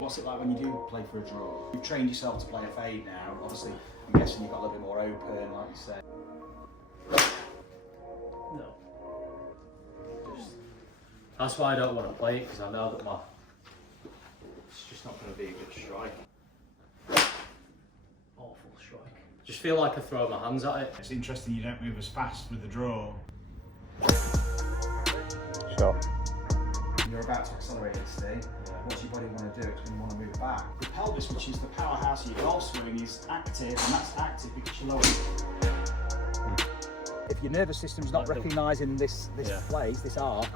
What's it like when you do play for a draw? You've trained yourself to play a fade now. Obviously, I'm guessing you've got a little bit more open, like you said. No. That's why I don't want to play it, because I know that it's just not going to be a good strike. Awful strike. Just feel like I throw my hands at it. It's interesting you don't move as fast with the draw. Shot. You're about to accelerate this thing. What's your body want to do? It's when you want to move it back. The pelvis, which is the powerhouse of your golf swing, is active, and that's active because you're lower. If your nervous system's not recognising this place, this arc,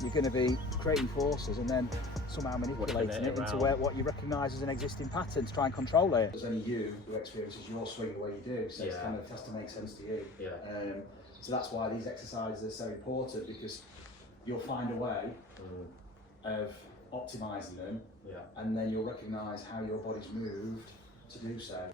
you're going to be creating forces and then somehow manipulating it into what you recognise as an existing pattern to try and control it. There's only you who experiences your swing the way you do, so it kind of has to make sense to you. So that's why these exercises are so important, because you'll find a way of optimising them, and then you'll recognise how your body's moved to do so.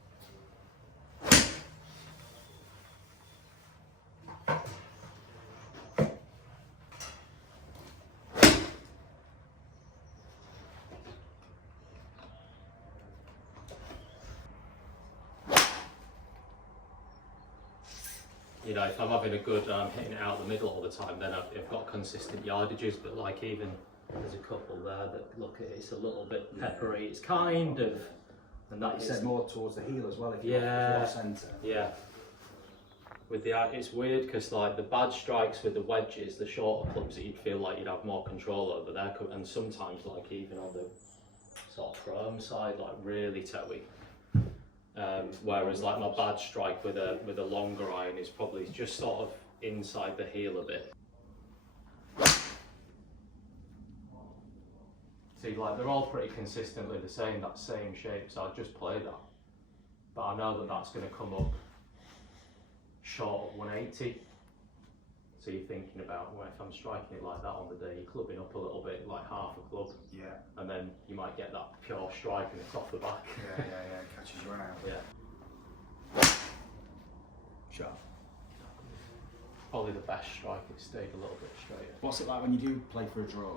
You know, if I'm having a good hitting it out the middle all the time, then I've got consistent yardages, but like even there's a couple there that look at it's a little bit peppery, it's kind of, and that you said more towards the heel as well, if you're off centre. Yeah. With the it's weird because like the bad strikes with the wedges, the shorter clubs that you'd feel like you'd have more control over there, and sometimes like even on the sort of chrome side, like really toey. Whereas like my bad strike with a longer iron is probably just sort of inside the heel a bit. See, like they're all pretty consistently the same, that same shape, so I'd just play that. But I know that that's going to come up short of 180. So you're thinking about, well, if I'm striking it like that on the day, you're clubbing up a little bit, like half a club. Yeah. And then you might get that pure strike and it's off the back. Yeah, it catches you out. Yeah. Sharp. Probably the best strike, it stayed a little bit straighter. What's it like when you do play for a draw?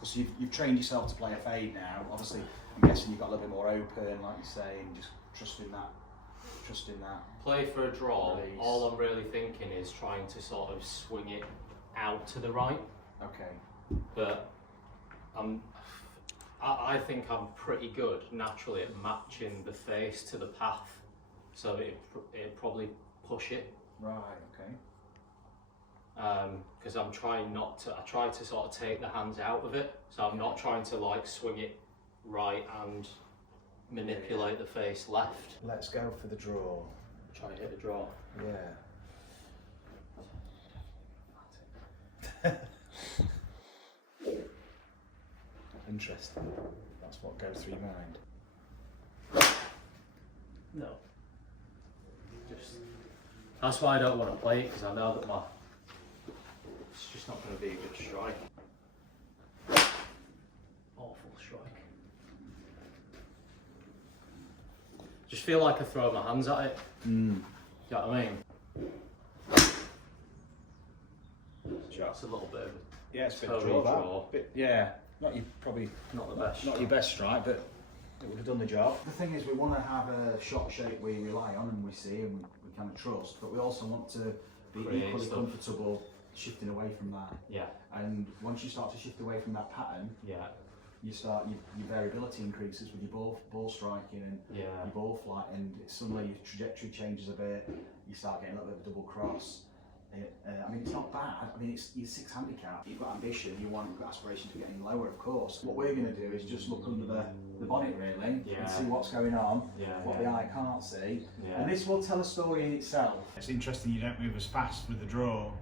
Because you've trained yourself to play a fade now. Obviously, I'm guessing you've got a little bit more open, like you say, and just trusting that. Play for a draw, release. All I'm really thinking is trying to sort of swing it out to the right. Okay. But I think I'm pretty good naturally at matching the face to the path, so it'd probably push it. Right, okay. Because I'm trying not to, I try to sort of take the hands out of it, so I'm not trying to like swing it right and manipulate the face left. Let's go for the draw. Try and hit the draw. Yeah. Interesting. That's what goes through your mind. No. That's why I don't want to play it, because I know that it's just not going to be a good strike. Awful strike. Just feel like I throw my hands at it. Do you know what I mean? It's a little bit of a it's a bit of draw. Not your best strike, but it would have done the job. The thing is, we want to have a shot shape we rely on and we see and we kind of trust, but we also want to be equally comfortable shifting away from that. Yeah. And once you start to shift away from that pattern, you start your variability increases with your ball striking and your ball flight, and suddenly your trajectory changes a bit. You start getting a little bit of a double cross. I mean, it's not bad. I mean, it's your 6 handicap. You've got ambition. You've got aspiration to getting lower, of course. What we're going to do is just look under the bonnet really and see what's going on, what the eye can't see, and this will tell a story in itself. It's interesting you don't move as fast with the draw.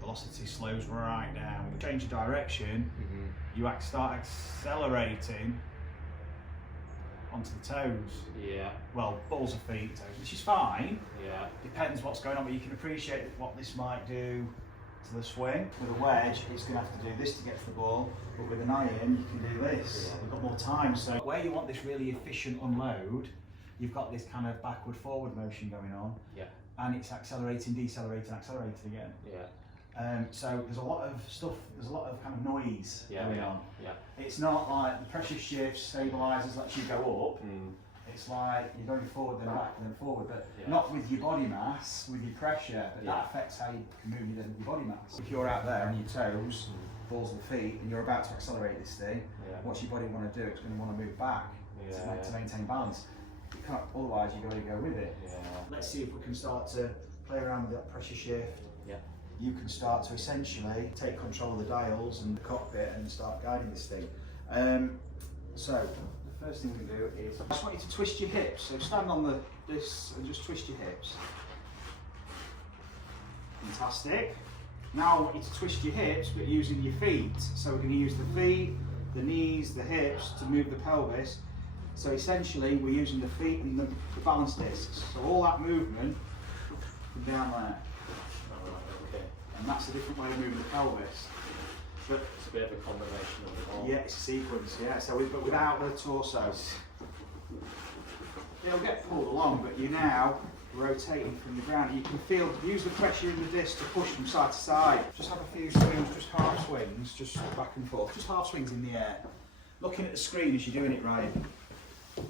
Velocity slows right down. When you change of direction, you start accelerating onto the toes. Well, balls of feet, toes, which is fine. Depends what's going on, but you can appreciate what this might do to the swing. With a wedge, it's going to have to do this to get to the ball, but with an iron, you can do this. You've got more time. So where you want this really efficient unload, you've got this kind of backward-forward motion going on, and it's accelerating, decelerating, accelerating again. So there's a lot of stuff, there's a lot of kind of noise going on. Yeah. It's not like the pressure shifts, stabilisers, lets you go up. It's like you're going forward, then back, and then forward, but not with your body mass, with your pressure, but that affects how you can move your body mass. If you're out there on your toes, balls of the feet, and you're about to accelerate this thing, what's your body want to do? It's going to want to move back to maintain balance. You can't, otherwise you've got to go with it. Let's see if we can start to play around with that pressure shift. You can start to essentially take control of the dials and the cockpit and start guiding this thing. So the first thing we do is, I just want you to twist your hips. So stand on this and just twist your hips. Fantastic. Now I want you to twist your hips, but using your feet. So we're going to use the feet, the knees, the hips to move the pelvis. So essentially we're using the feet and the balance discs. So all that movement from down there. And that's a different way of moving the pelvis. But it's a bit of a combination of it all. Yeah, it's a sequence, So but without the torso. It'll get pulled along, but you're now rotating from the ground. You can use the pressure in the disc to push from side to side. Just have a few swings, just half swings, just back and forth. Just half swings in the air. Looking at the screen as you're doing it, Ryan.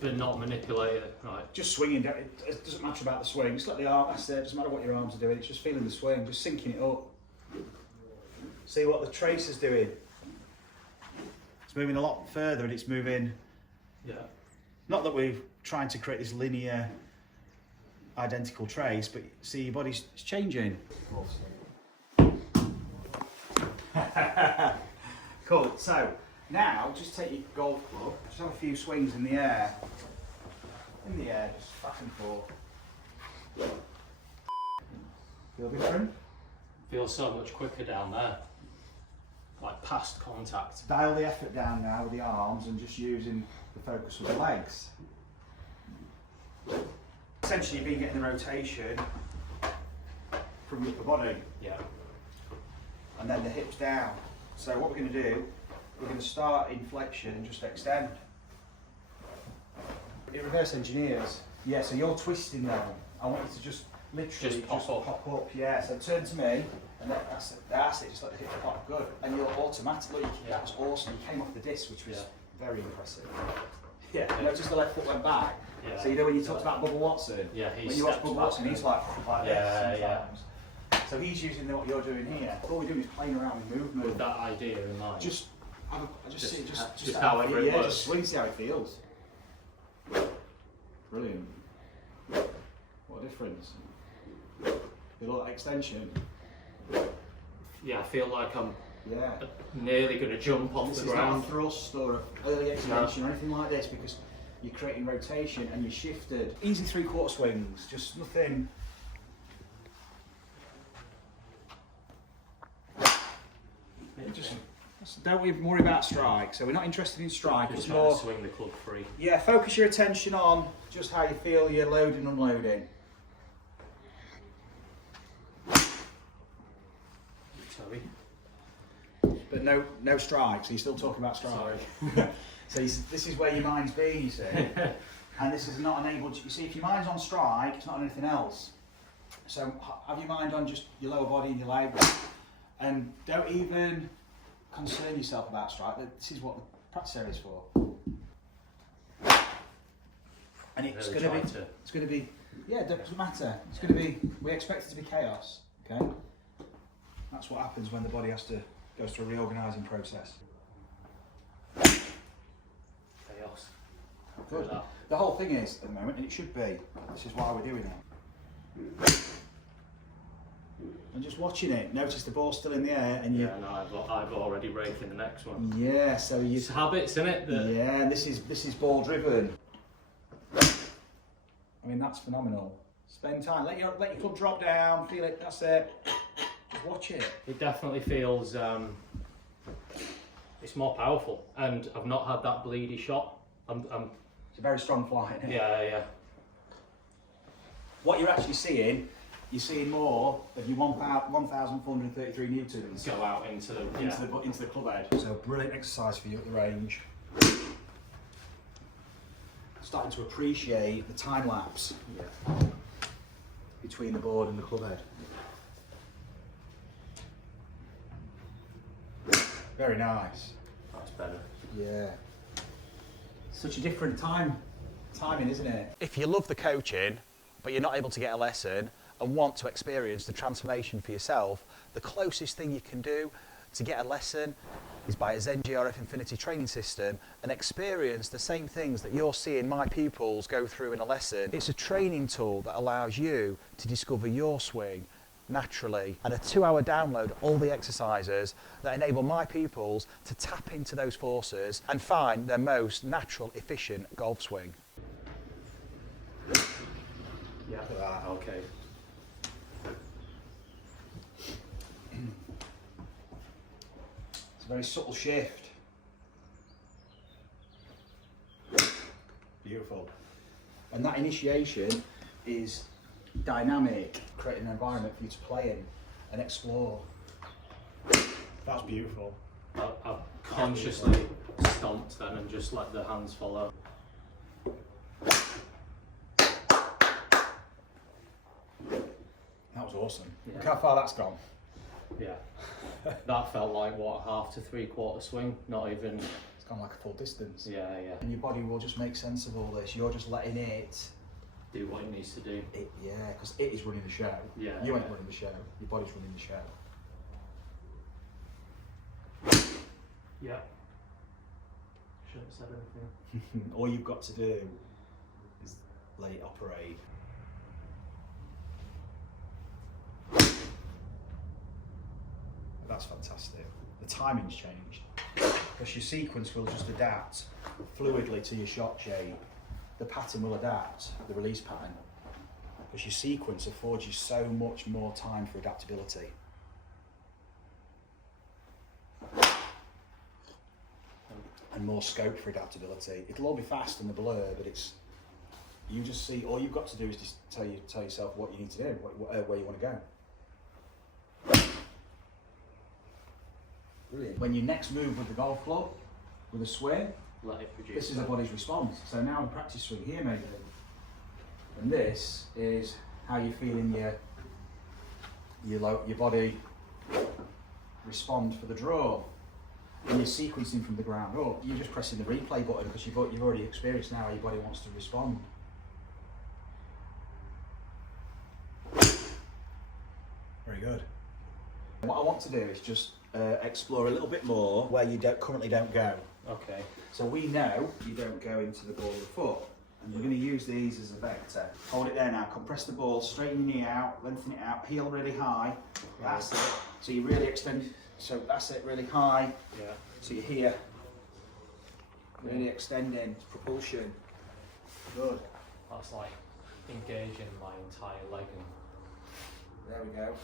But not manipulating it, right? Just swinging, it doesn't matter about the swing. Just let the arm, that's it, doesn't matter what your arms are doing, it's just feeling the swing, just syncing it up. See what the tracer's doing. It's moving a lot further and it's moving. Not that we're trying to create this linear, identical trace, but see your body's changing. Cool, so now just take your golf club, just have a few swings in the air. Just back and forth. Feel different? Feels so much quicker down there. Like past contact. Dial the effort down now with the arms and just using the focus with the legs. Essentially you've been getting the rotation from the body. And then the hips down. So what we're going to do, we're going to start in flexion and just extend. It reverse engineers. So you're twisting now. I want you to just literally just pop up. So turn to me, and that's it. Just let the hips pop. Good. And you'll automatically. That's awesome. You came off the disc, which was very impressive. Notice the left foot went back. So you know when you talked about Bubba Watson. When you watch Bubba Watson, he's like this sometimes. So he's using what you're doing here. All we're doing is playing around with movement. With that idea in mind. Just however it works. Just swing, see how it feels. Brilliant. What a difference. Feel that extension. I feel like I'm nearly going to jump off the ground. This is not a thrust or an early extension or anything like this, because you're creating rotation and you're shifted. Easy 3/4 swings, just nothing. Don't even worry about strike. So we're not interested in strike. Just it's more swing the club free. Focus your attention on just how you feel you're loading and unloading. Sorry. But no strike. So you're still talking about strike. So this is where your mind's been, you see. And this is not enabled. You see, if your mind's on strike, it's not on anything else. So have your mind on just your lower body and your legs, and don't even concern yourself about strike. This is what the practice area is for. And it's going to be, it doesn't matter. It's going to be, we expect it to be chaos, okay? That's what happens when the body goes through a reorganising process. Chaos. Good. The whole thing is, at the moment, and it should be, this is why we're doing it. And just watching it, notice the ball's still in the air, and I've already raking the next one. So you. It's habits, isn't it? And this is ball driven. I mean, that's phenomenal. Spend time. Let your club drop down. Feel it. That's it. Just watch it. It definitely feels. It's more powerful, and I've not had that bleedy shot. It's a very strong flight. Yeah. What you're actually seeing. You're seeing more of your 1,433 newtons go out into the club head. So brilliant exercise for you at the range. Starting to appreciate the time lapse between the board and the club head. Very nice. That's better. Yeah. Such a different timing, isn't it? If you love the coaching, but you're not able to get a lesson and want to experience the transformation for yourself, the closest thing you can do to get a lesson is buy a Zen GRF Infinity training system and experience the same things that you're seeing my pupils go through in a lesson. It's a training tool that allows you to discover your swing naturally, and a 2-hour download all the exercises that enable my pupils to tap into those forces and find their most natural, efficient golf swing. Yeah. Right, okay. It's a very subtle shift. Beautiful. And that initiation is dynamic, creating an environment for you to play in and explore. That's beautiful. I consciously stomped then and just let the hands follow. That was awesome. Yeah. Look how far that's gone. Yeah. That felt like, what, half to 3/4 swing? Not even. It's gone like a full distance. Yeah, yeah. And your body will just make sense of all this. You're just letting it, Do what it needs to do. yeah, because it is running the show. Yeah. You ain't yeah. running the show. Your body's running the show. Yeah. Shouldn't have said anything. All you've got to do is let it operate. That's fantastic. The timing's changed because your sequence will just adapt fluidly to your shot shape. The pattern will adapt, the release pattern, because your sequence affords you so much more time for adaptability. And more scope for adaptability. It'll all be fast in the blur, but it's, you just see, all you've got to do is just tell yourself what you need to do, where you want to go. Brilliant. When you next move with the golf club, with a swing, Let it produce. this is the body's response. So now the practice swing here maybe, and this is how you're feeling your body respond for the draw. And you're sequencing from the ground up. You're just pressing the replay button because you've already experienced now how your body wants to respond. Very good. What I want to do is just explore a little bit more where you currently don't go. Okay. So we know you don't go into the ball of the foot, and we're going to use these as a vector. Hold it there now, compress the ball, straighten your knee out, lengthen it out, heel really high, that's it. So you really extend, so that's it, really high. Yeah. So you're here, really extending, propulsion. Good. That's like engaging my entire leg. There we go.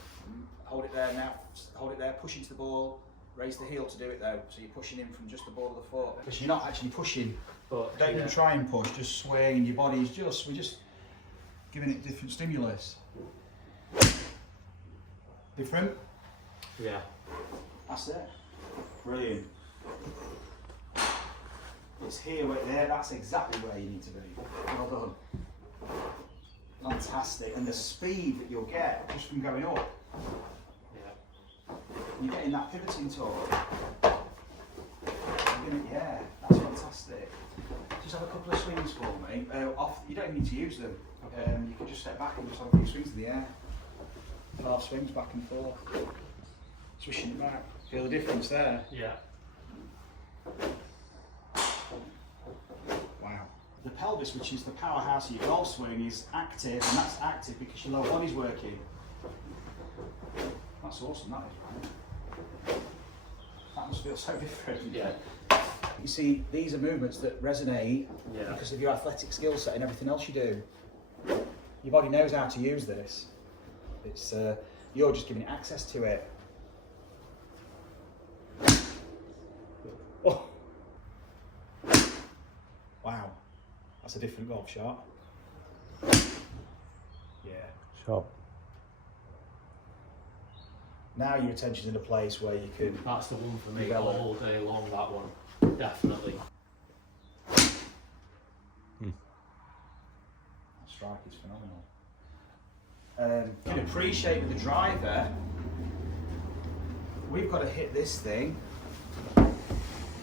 Hold it there now, hold it there, push into the ball, raise the heel to do it though, so you're pushing in from just the ball of the foot. Because you're not actually pushing, But don't even try and push, just swing, and your body's just, we're just giving it different stimulus. Different? Yeah. That's it. Brilliant. It's here, right there, that's exactly where you need to be. Well done. Fantastic. And the speed that you'll get just from going up. Yeah. You're getting that pivoting torque. Yeah, that's fantastic. Just have a couple of swings for me. You don't need to use them. You can just step back and just have a few swings in the air. Half swings back and forth. Swishing it back. Feel the difference there? Yeah. Wow. The pelvis, which is the powerhouse of your golf swing, is active, and that's active because your lower body's working. That's awesome, that is, right? That must feel so different. Yeah. You see, these are movements that resonate because of your athletic skill set and everything else you do. Your body knows how to use this. It's you're just giving it access to it. Oh. Wow, that's a different golf shot. Yeah. Sure. Now your attention's in a place where you can. That's the one for me Develop. all day long, that one. Definitely. That strike is phenomenal. You can appreciate with the driver, we've got to hit this thing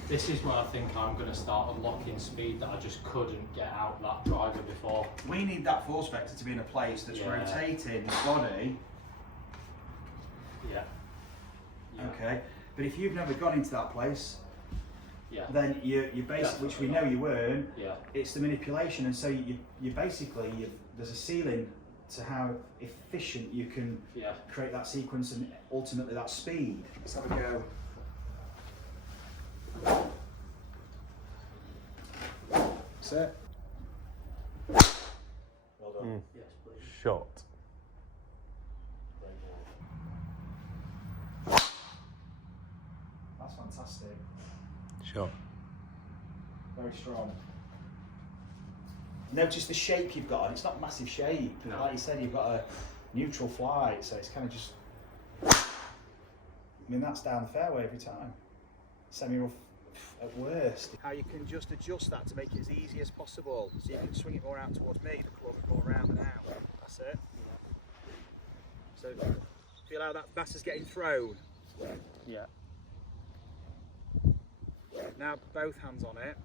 This is where I think I'm going to start unlocking speed that I just couldn't get out that driver before. We need that force vector to be in a place that's Yeah. rotating the body. Yeah. Okay, but if you've never gone into that place, Yeah. then you basically, which we know you weren't, Yeah. it's the manipulation, and so you basically, there's a ceiling to how efficient you can Yeah. create that sequence and ultimately that speed. Let's have a go. That's it. Well done. Yes, please. Shot. That's fantastic. Shot. Very strong. Notice the shape you've got on. It's not massive shape. No. Like you said, you've got a neutral flight, so it's kind of just. I mean, that's down the fairway every time. Semi-rough at worst. How you can just adjust that to make it as easy as possible. So you can swing it more out towards me, the club, and go around and out. That's it. So feel how that bastards getting thrown. Yeah. Now both hands on it,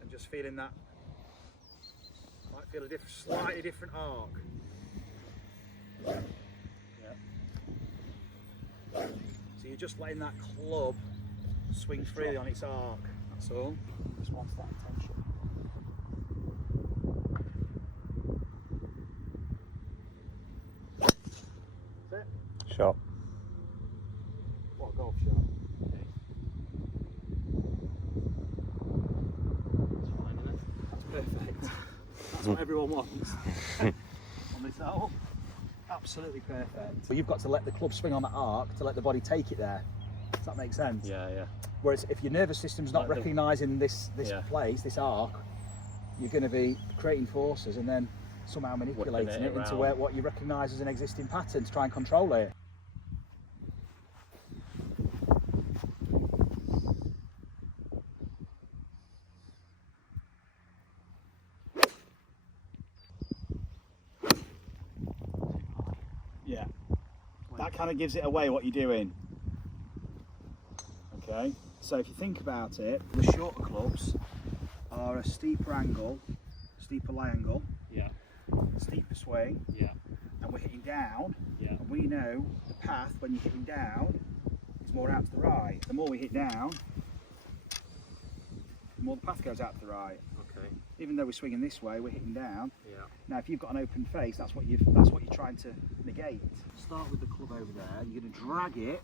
and just feeling that. Might feel a slightly different arc. Yeah. So you're just letting that club swing freely on its arc. That's all. Just wants that attention. That's it. Shot. What a golf shot. It's fine, isn't it? That's perfect. That's what everyone wants on this hole. Absolutely perfect. But you've got to let the club swing on that arc to let the body take it there. Does that make sense? Yeah, yeah. Whereas if your nervous system's not Like recognising this Yeah. place, this arc, you're going to be creating forces and then somehow manipulating Whipping it it into around. what you recognise as an existing pattern to try and control it. Yeah, that kind of gives it away what you're doing. Okay, so if you think about it, the shorter clubs are a steeper angle, steeper lie angle, Yeah. steeper swing, Yeah. and we're hitting down, Yeah. and we know the path when you're hitting down is more out to the right. The more we hit down, the more the path goes out to the right. Okay. Even though we're swinging this way, we're hitting down. Yeah. Now, if you've got an open face, that's what you're trying to negate. Start with the club over there. You're going to drag it.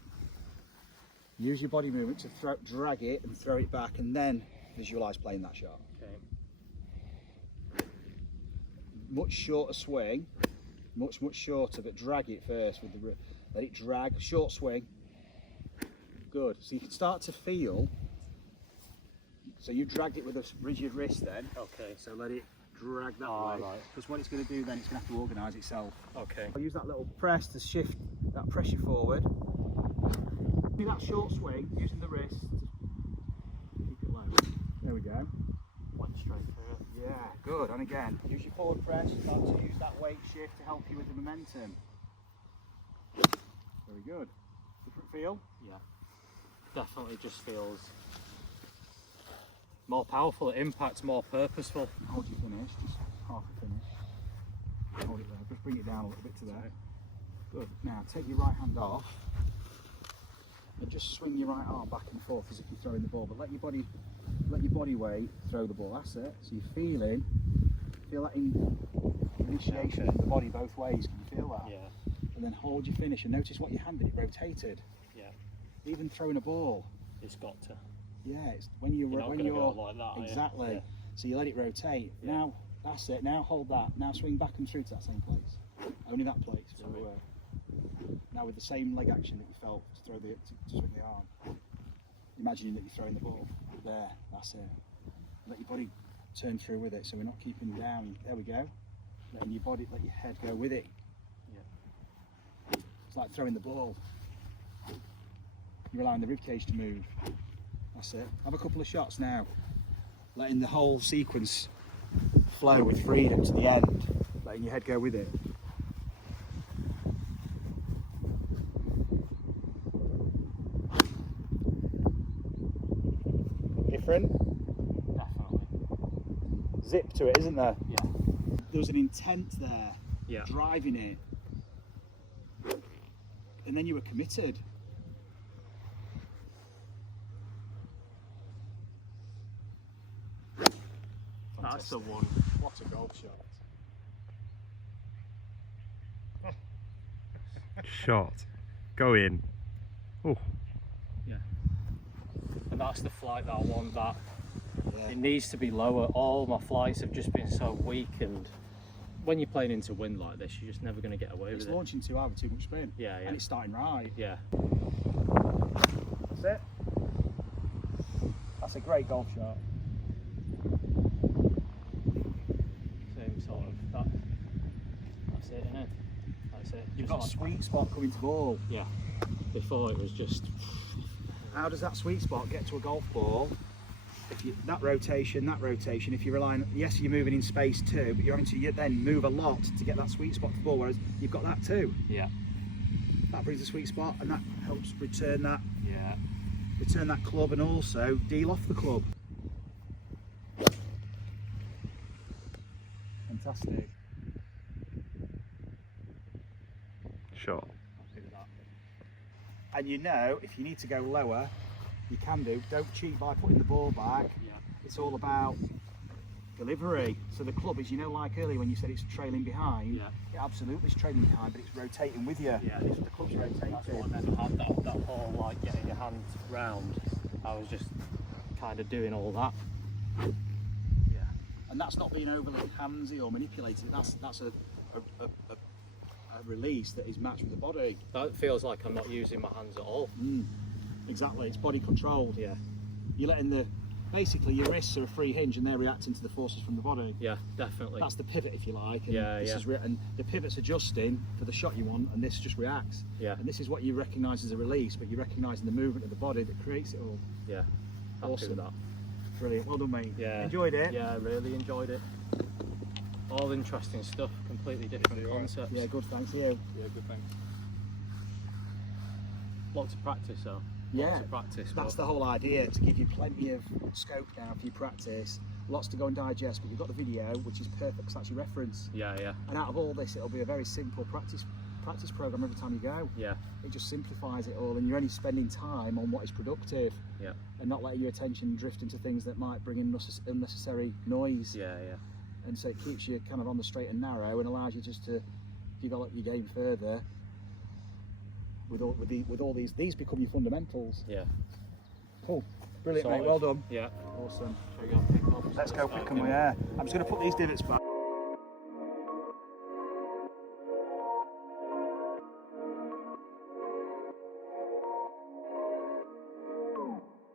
Use your body movement to drag it and throw it back, and then visualise playing that shot. Okay. Much shorter swing, much shorter, but drag it first with the. Let it drag. Short swing. Good. So you can start to feel. So you dragged it with a rigid wrist then. Okay. So let it drag that Oh, way. right. Because what it's going to do then, it's going to have to organise itself. Okay. I'll use that little press to shift that pressure forward. Do that short swing using the wrist. Keep it low. There we go. Went straight through it. Yeah, good. And again, use your forward press. Start to use that weight shift to help you with the momentum. Very good. Different feel? Yeah. Definitely just feels more powerful. It impacts more purposeful. Hold your finish, just half a finish. Hold it there. Just bring it down a little bit to there. Good. Now take your right hand off and just swing your right arm back and forth as if you're throwing the ball, but let your body weight throw the ball. That's it. So you're feel that initiation of the body both ways. Can you feel that? Yeah. And then hold your finish and notice what you handed. It rotated. Yeah. Even throwing a ball. It's got to. Yeah. It's when you're You're not when gonna you're go like that, are you? exactly. Yeah. So you let it rotate. Yeah. Now that's it. Now hold that. Now swing back and through to that same place. Only that place. where we were. Now with the same leg action that you felt to throw to swing the arm. Imagining that you're throwing the ball. There. That's it. Let your body turn through with it. So we're not keeping down. There we go. Letting your body, let your head go with it. Yeah. It's like throwing the ball. You're allowing the ribcage to move. That's it. Have a couple of shots now. Letting the whole sequence flow with freedom to the end. Letting your head go with it. different. Definitely. Zip to it, isn't there? Yeah. There was an intent there, Yeah. driving it, and then you were committed. That's the one. What a golf shot. Shot. Go in. Oh. Yeah. And that's the flight that I want. That Yeah. it needs to be lower. All my flights have just been so weak, and when you're playing into wind like this, you're just never going to get away It's with it. launching too high with too much spin. Yeah, yeah. And it's starting right. Yeah. That's it. That's a great golf shot. Same sort of. That's it, isn't it? That's it. You've Just got a like- sweet spot coming to ball. Yeah. Before it was just. How does that sweet spot get to a golf ball? If you that rotation, if you're relying, yes, you're moving in space too, but you're having to then move a lot to get that sweet spot to the ball, whereas you've got that too. Yeah. That brings a sweet spot, and that helps return that Yeah. club, and also deal off the club. Fantastic. Shot. Happy with that. And you know, if you need to go lower, you can do. Don't cheat by putting the ball back. Yeah. It's all about delivery. So the club is, you know, like earlier when you said it's trailing behind, Yeah. it absolutely is trailing behind, but it's rotating with you. Yeah. The club's rotating. That's what I never had. That whole like getting your hand round. I was just kind of doing all that. Yeah. And that's not being overly handsy or manipulated. That's a release that is matched with the body. That feels like I'm not using my hands at all. Exactly. It's body controlled. Yeah. You're letting basically your wrists are a free hinge, and they're reacting to the forces from the body. Yeah, definitely. That's the pivot, if you like. And Yeah, this yeah. is and the pivot's adjusting for the shot you want, and this just reacts. Yeah. And this is what you recognise as a release, but you're recognising the movement of the body that creates it all. Yeah. Happy Awesome. with that. Brilliant. Well done, mate. Yeah. Enjoyed it? Yeah, I really enjoyed it. All interesting stuff, completely different concepts. Yeah, good. Thanks you. Yeah, good thanks. Lots of practice though. Yeah. Lots of practice. That's but- the whole idea, to give you plenty of scope now for your practice. Lots to go and digest, but you've got the video, which is perfect because that's your reference. Yeah, yeah, And out of all this, it'll be a very simple practice program every time you go. yeah, It just simplifies it all, and you're only spending time on what is productive, yeah, and not letting your attention drift into things that might bring in unnecessary noise. yeah, yeah. And so it keeps you kind of on the straight and narrow, and allows you just to develop your game further. With all these become your fundamentals. Yeah. Cool, brilliant, Sorted. mate. Well done. Yeah. Awesome. Shall we go pick up? Let's go pick them. Yeah. I'm just going to put these divots back.